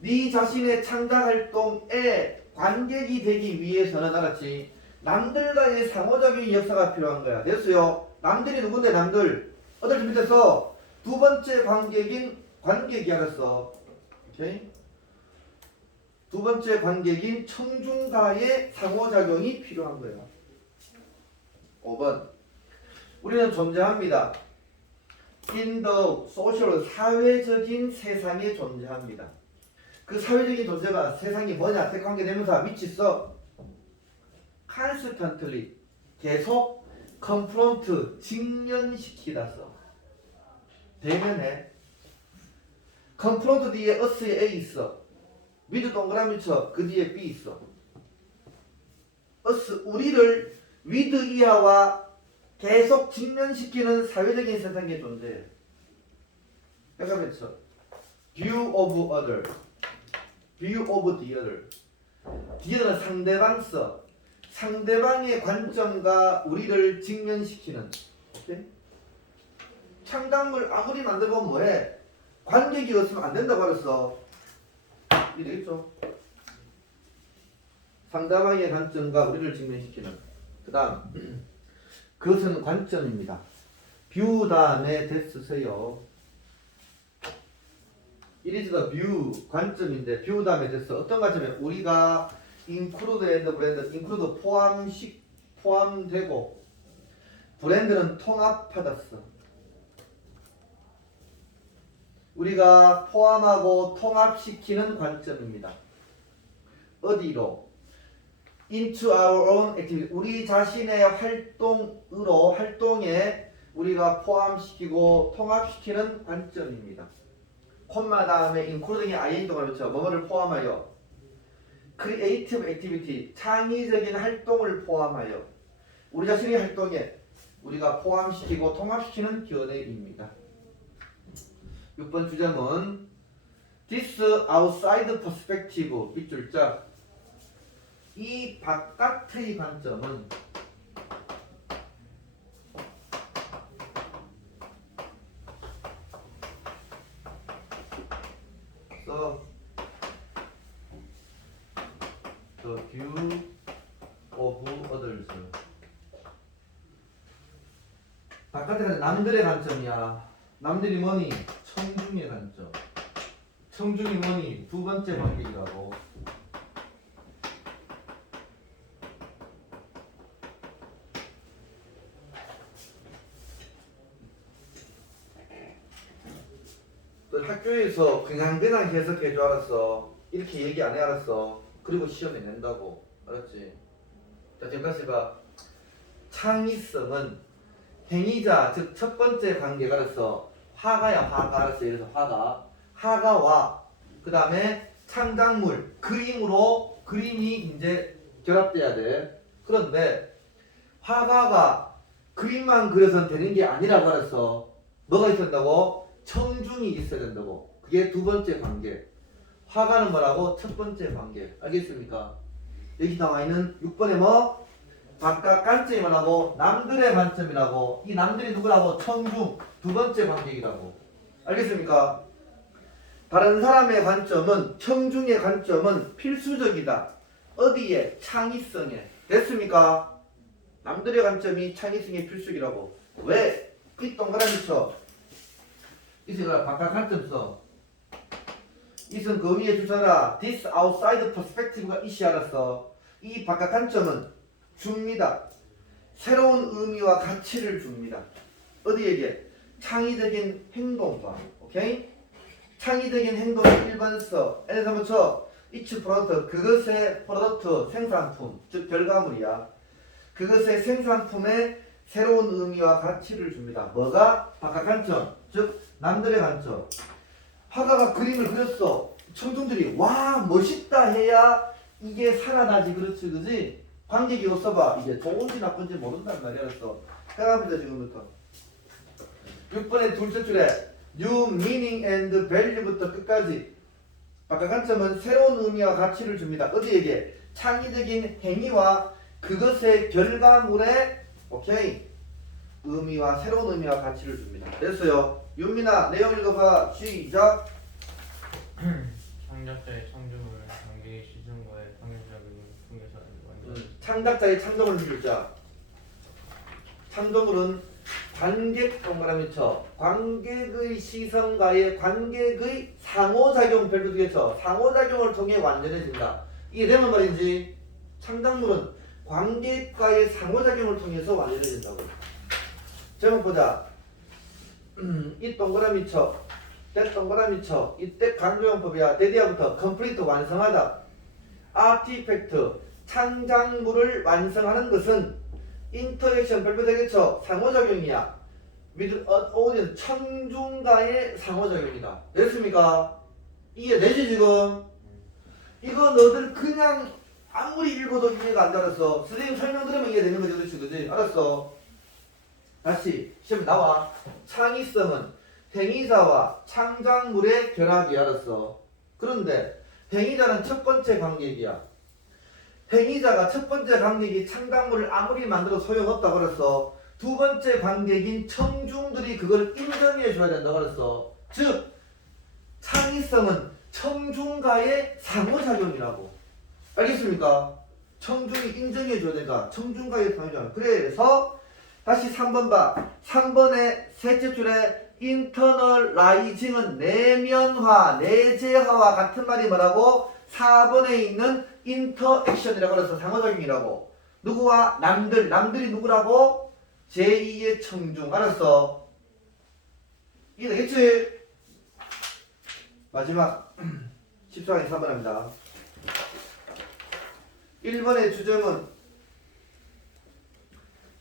네 자신의 창작활동에 관객이 되기 위해서는 알았지? 남들과의 상호적인 역사가 필요한 거야. 됐어요? 남들이 누군데 남들? 어떨 밑에서 두 번째 관객이 알았어. 오케이? 두 번째 관객인 청중과의 상호작용이 필요한 거야. 5번 우리는 존재합니다. In the social 사회적인 세상에 존재합니다. 그 사회적인 존재가 세상이 뭐냐? 대관계대명사 위치 써. constantly 계속 confront 직면시키다 써. 대면해. confront 뒤에 us에 A 있어. with 동그라미 쳐. 그 뒤에 B 있어. us 우리를 with 이하와 계속 직면시키는 사회적인 세상의 존재. 잠깐만 쳐. view of other. view of the other. the other는 상대방 써. 상대방의 관점과 우리를 직면시키는. 오케이? 창작물 아무리 만들어보면 뭐해? 관객이 없으면 안 된다고 그랬어. 이해되겠죠? 상대방의 관점과 우리를 직면시키는. 그 다음 그것은 관점입니다. 뷰 다음에 데스 써요. It is the view 관점인데 뷰 다음에 데스 어떤 관점에 우리가 include and brand include 포함되고 브랜드는 통합받았어. 우리가 포함하고 통합시키는 관점입니다. 어디로? into our own activity. 우리 자신의 활동에 우리가 포함시키고 통합시키는 관점입니다. 콤마 다음에 including의 ing 동을 붙여 뭐뭐를 포함하여 creative activity 창의적인 활동을 포함하여 우리 자신의 활동에 우리가 포함시키고 통합시키는 견해입니다. 6번 주제는 this outside perspective 밑줄자 이 바깥의 관점은 the view of others 바깥에 남들의 관점이야. 남들이 뭐니? 청중의 관점. 청중이 뭐니? 두 번째 관계이라고. 학교에서 그냥 해석해 줄 알았어. 이렇게 얘기 안 해 알았어. 그리고 시험에 낸다고. 알았지? 자, 지금 다시 봐. 창의성은 행위자, 즉 첫 번째 관계가 알았어. 화가야 화가 알았어. 그래서 화가와 그 다음에 창작물, 그림으로 그림이 이제 결합돼야 돼. 그런데 화가가 그림만 그려서는 되는 게 아니라고 알았어. 뭐가 있어야 된다고? 청중이 있어야 된다고. 그게 두 번째 관계. 화가는 뭐라고? 첫 번째 관계. 알겠습니까? 여기 나와 있는 6번에 뭐? 바깥 관점이 뭐라고? 남들의 관점이라고. 이 남들이 누구라고? 청중. 두 번째 관계이라고. 알겠습니까? 다른 사람의 관점은, 청중의 관점은 필수적이다. 어디에? 창의성에. 됐습니까? 남들의 관점이 창의성의 필수이라고. 왜? 이 동그라미 쳐. 이승아 바깥 관점 써. 이승 그 위에 주잖아. This outside perspective가 이시 알았어. 이 바깥 관점은 줍니다. 새로운 의미와 가치를 줍니다. 어디에게? 창의적인 행동과. 오케이? 창의적인 행동의 1번 써. N에서 한번 쳐. Each product. 그것의 프로덕트 생산품. 즉 결과물이야. 그것의 생산품에 새로운 의미와 가치를 줍니다. 뭐가? 바깥 관점. 즉 남들의 관점. 화가가 그림을 그렸어. 청중들이 와 멋있다 해야 이게 살아나지. 그렇지 그지? 관객이 써봐. 이게 좋은지 나쁜지 모른단 말이야. 알았어. 해갑니다 지금부터. 6번의 둘째 줄에 new meaning and value부터 끝까지 바깥 관점은 새로운 의미와 가치를 줍니다. 어디에게? 창의적인 행위와 그것의 결과물에 오케이 의미와 새로운 의미와 가치를 줍니다. 됐어요. 윤민아 내용 읽어봐. 시작. 창작자의 창조물 관객의 시선과의 상호작용을 통해서 완전 창작자의 창조물을 줄자. 창조물은 관객 동그라미 쳐. 관객의 시선과의 관객의 상호작용 별도 두개 쳐. 상호작용을 통해 완전해진다. 이게 되면 말인지 창작물은 관객과의 상호작용을 통해서 완전해진다고. 제목 보자. 이 동그라미 쳐. 때 동그라미 쳐. 이때 강조용법이야. 데디아부터 complete 완성하다. 아티팩트 창작물을 완성하는 것은 인터액션 별표 되게 쳐. 상호작용이야. with audience 청중과의 상호작용이다. 됐습니까? 이해되지 지금? 이거 너들 그냥 아무리 읽어도 이해가 안 되었어. 선생님 설명 들으면 이해되는 거지. 그렇지 그지? 알았어. 다시 시험에 나와. 창의성은 행위자와 창작물의 결합이. 알았어. 그런데 행위자는 첫 번째 관객이야. 행위자가 첫 번째 관객이 창작물을 아무리 만들어도 소용없다고 그랬어. 두 번째 관객인 청중들이 그걸 인정해 줘야 된다고 그랬어. 즉 창의성은 청중과의 상호작용이라고. 알겠습니까? 청중이 인정해 줘야 되니까 청중과의 상호작용. 그래서 다시 3번 봐. 3번의 셋째 줄에 internalizing은 내면화, 내재화와 같은 말이 뭐라고? 4번에 있는 interaction이라고 그래서 상호작용이라고. 누구와? 남들. 남들이 누구라고? 제2의 청중. 알았어? 이해되겠지? 마지막 14강 3번 합니다. 1번의 주점은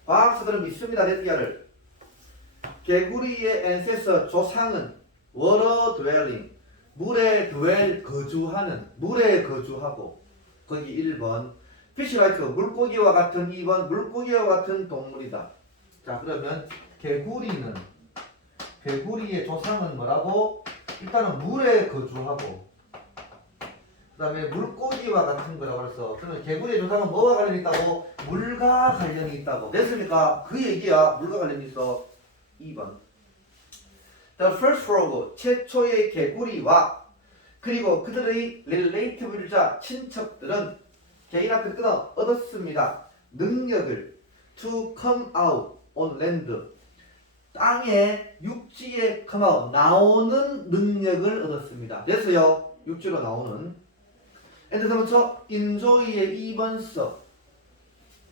과학자들은 믿습니다. 레티아를 개구리의 앤세서 조상은 워터 드웰링 물에 거주하는 물에 거주하고 거기 1번 피시 라이크 물고기와 같은 2번 물고기와 같은 동물이다. 자 그러면 개구리의 조상은 뭐라고? 일단은 물에 거주하고 그 다음에 물고기와 같은 거라고 그랬어. 그러면 개구리의 조상은 뭐와 관련이 있다고? 물과 관련이 있다고. 됐습니까? 그 얘기야. 물과 관련이 있어. 2번. The first frog, 최초의 개구리와 그리고 그들의 relative자 친척들은 개인 앞에 끊어 얻었습니다. 능력을 to come out on land 땅에 육지에 come out 나오는 능력을 얻었습니다. 됐어요. 육지로 나오는. 엔드 먼저 enjoy의 2번 써.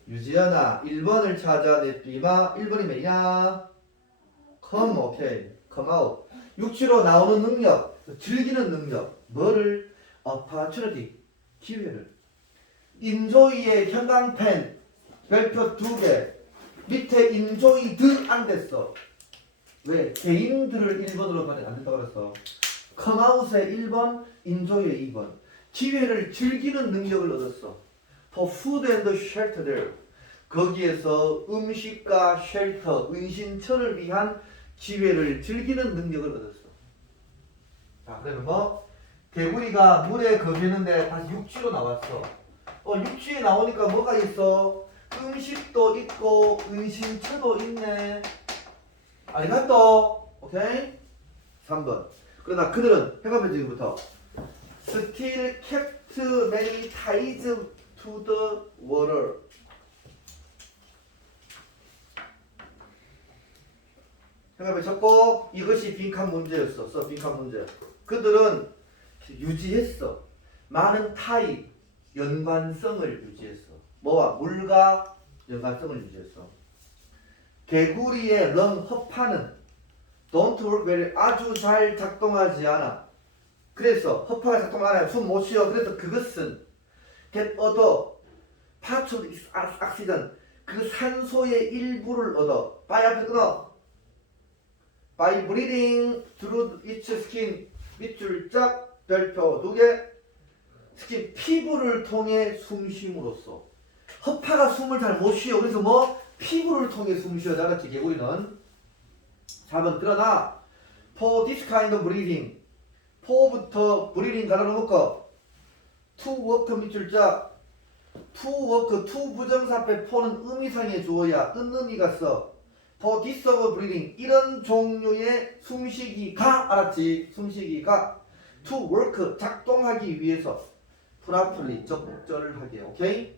유지연아 1번을 찾아냈비마 1번이 뭐냐? come 오케이 come out 육지로 나오는 능력 즐기는 능력 뭐를? opportunity 기회를. enjoy의 형광펜 별표 2개 밑에 enjoyed 안 됐어. 왜? 개인들을 1번으로 안 된다고 그랬어. come out의 1번 enjoy의 2번 기회를 즐기는 능력을 얻었어. For food and shelter 거기에서 음식과 쉘터 은신처를 위한 기회를 즐기는 능력을 얻었어. 자 그러면 뭐 개구리가 물에 거주했는데 다시 육지로 나왔어. 육지에 나오니까 뭐가 있어? 음식도 있고 은신처도 있네. 아리가또. 오케이? 3번. 그러나 그들은 해가면 지금부터 Still kept many ties to the water. 해가면 적고 이것이 빈칸 문제였어. 빈칸 문제. 그들은 유지했어. 많은 타입 연관성을 유지했어. 뭐와? 물과 연관성을 유지했어. 개구리의 허파는 don't work well 아주 잘 작동하지 않아. 그래서 허파가 작동 안 해요. 숨 못 쉬어. 그래서 그것은 get 얻어 part of oxygen 그 산소의 일부를 얻어. by 앞에 끊어. by breathing through its skin 밑줄 짝 별표 2개 스킨 피부를 통해 숨쉼으로써 허파가 숨을 잘 못 쉬어. 그래서 뭐 피부를 통해 숨 쉬어. 알았지 개구리는. 4번 그러나 for this kind of breathing 포부터 breathing 가로놓고 to work 밑줄자 to work to 부정사 앞에 for는 의미상의 주어야 은의미가 써. for this of breathing 이런 종류의 숨쉬기가 알았지 숨쉬기가 to work 작동하기 위해서 properly 적절하게 오케이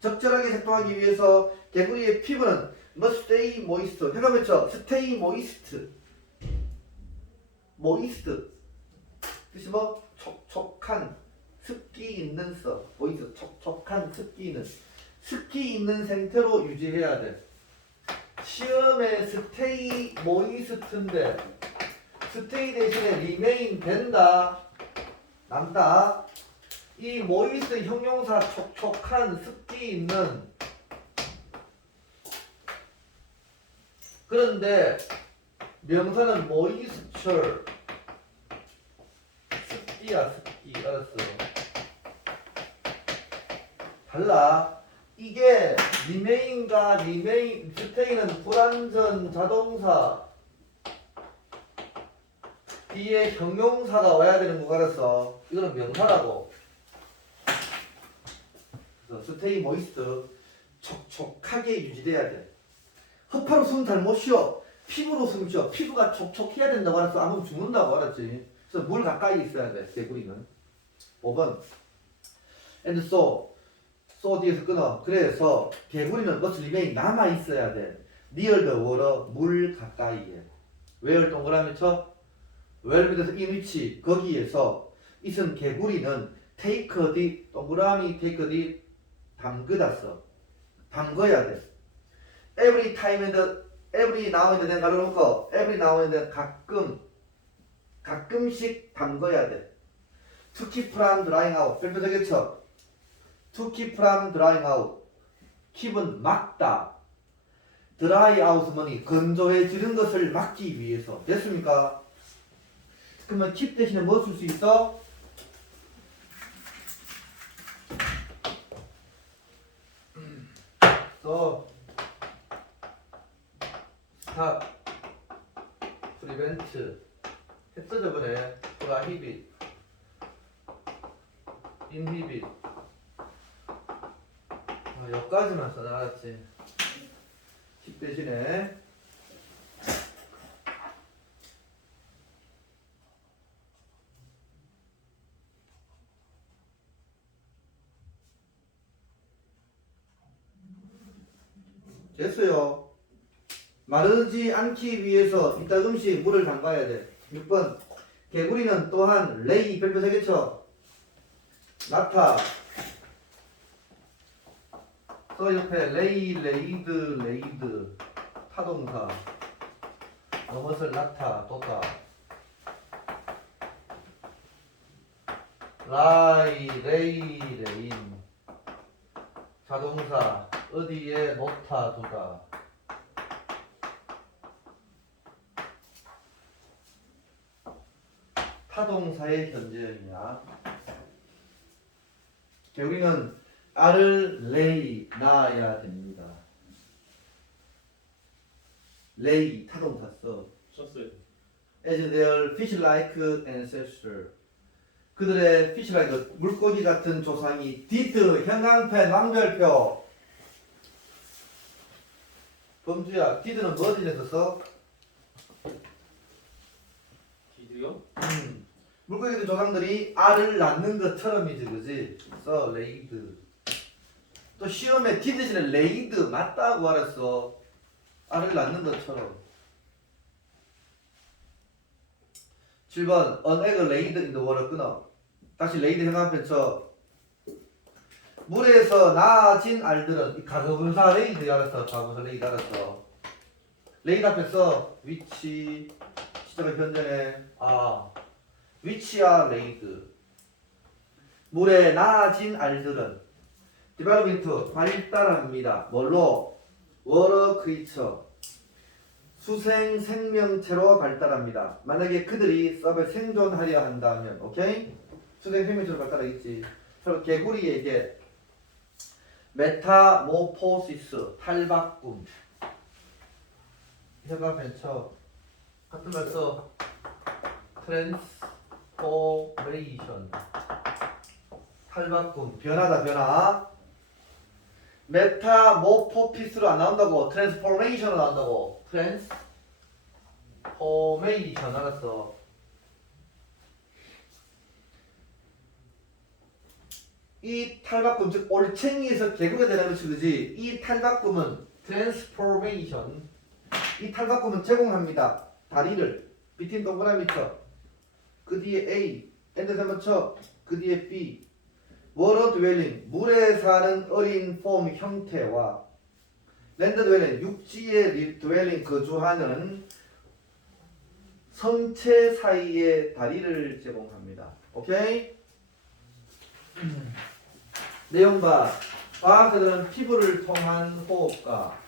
적절하게 작동하기 위해서 개구리의 피부는 must stay moist 해가 맺혀 stay moist moist 뜻이 뭐 촉촉한 습기 있는 써 moist 촉촉한 습기 있는 상태로 유지해야 돼. 시험에 stay moist인데 stay 대신에 remain 된다 남다. 이 moist 형용사 촉촉한 습기 있는 그런데 명사는 moisture 습기야 습기 알았어. 달라. 이게 remain과 stay는 불완전 자동사 뒤에 형용사가 와야 되는 거 알았어. 이거는 명사라고. 그래서 stay moist 촉촉하게 유지돼야 돼. 허파로 숨 잘 못 쉬어. 피부로 숨 쉬어. 피부가 촉촉해야 된다고 알았어. 안 그러면 죽는다고 알았지. 그래서 물 가까이 있어야 돼. 개구리는. 5번. And so 뒤에서 끊어. 그래서 개구리는 must remain 남아 있어야 돼. near the water 물 가까이에. where 동그라미 쳐. where 밑에서 in which 거기에서 있은 개구리는 take the 동그라미 take the 담그다 써. 담궈야 돼. every time and every now and then 가로놓고 every now and then 가끔 가끔씩 담궈야 돼. To keep from drying out. 별표 되겠죠? To keep from drying out. keep은 막다. dry out은 뭐니? 건조해지는 것을 막기 위해서. 됐습니까? 그러면 keep 대신에 뭐 쓸 수 있어? So, stop, prevent, 했어 저번에. prohibit, inhibit. 여기까지만 써놔, 알았지? 10 대신에 됐어요. 마르지 않기 위해서 이따금씩 물을 담가야 돼. 6번 개구리는 또한 레이 별표 세겠죠? 나타 또 옆에 레이, 레이드, 레이드 타동사 넘어설 나타, 도타 라이, 레이, 레인 자동사 어디에 놓다, 두다 타동사의 현재형이야. 개구리는 알을 레이 낳아야 됩니다. 레이 타동사 써. 썼어요. As their fish-like ancestor. 그들의 fish-like 물고기 같은 조상이 did 형광펜 왕별표. 범주야, did는 뭐 어디서 써? 디드요? 물고기 같은 조상들이 알을 낳는 것처럼이지, 그지? 써 레이드. 또 시험에 D 대신에 레이드 맞다고 알았어. 알을 낳는 것처럼. 7번 an egg laid in the water 끊어. 다시 레이드 형광펜 쳐. 물에서 나아진 알들은 이 가소분사 레이드 알았어. 가소분사 레이드 알았어. 레이드 앞에 써. 위치 시작을 현재네. 위치야 레이드. 물에 나아진 알들은 디벨롭먼트 발달합니다. 뭘로? 워터 크리처 수생 생명체로 발달합니다. 만약에 그들이 섭에 생존하려 한다면, 오케이? 수생 생명체로 발달하겠지. 그럼 개구리에게 메타모포시스 탈바꿈 혀가 쳐 같은 말 써. 트랜스포메이션 탈바꿈 변화다 변화. 메타모포피스로 안 나온다고. 트랜스포메이션으로 나온다고. 트랜스포메이션 알았어. 이 탈바꿈 즉 올챙이에서 개구리가 되는 것이 그지. 이 탈바꿈은 트랜스포메이션 이 탈바꿈은 제공합니다. 다리를 비틴 동그라미 쳐. 그 뒤에 A 엔드 한번 쳐. 그 뒤에 B 워터 드웰링 물에 사는 어린 폼 형태와 랜드 드웰링 육지에 드웰링 거주하는 성체 사이의 다리를 제공합니다. 오케이? 내용 봐. 과학자들은 피부를 통한 호흡과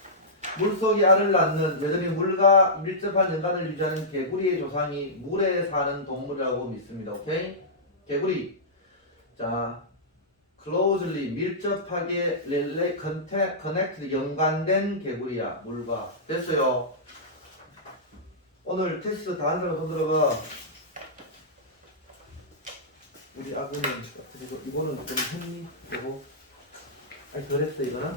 물속에 알을 낳는 여전히 물과 밀접한 연관을 유지하는 개구리의 조상이 물에 사는 동물이라고 믿습니다. 오케이? 개구리. 자, closely 밀접하게 connected 연관된 개구리야. 물과. 됐어요. 오늘 테스트 다 한 사람 손 들어봐. 우리 아그는 그리고 이거는 좀 흥미 되고 아니 그랬어 이거는.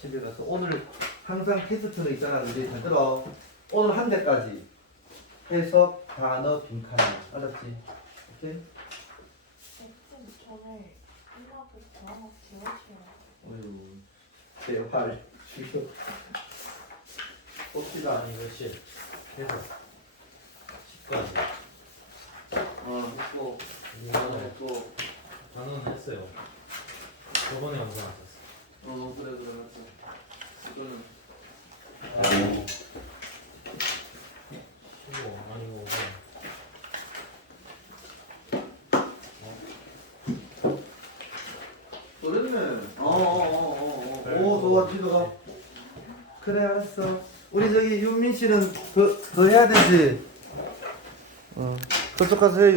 집에 가서 오늘 항상 테스트는 있잖아. 이제 잘 들어. 오늘 한 대까지 해석 단어 빈칸 알았지? 오케이? 쌤 저를 끝나고 하나 지워주세요. 어휴 제발 죽여. 뽑기가 아니고 실. 해서 10까지. 했고 이거는 했고 저는 했어요. 저번에 영상 왔었어. 그래 맞어. 이거는 아, 아니고 어렵네. 오, 좋아, 지도가. 그래, 알았어. 우리 저기 윤민 씨는 더 해야 되지. 그쪽 가서 해.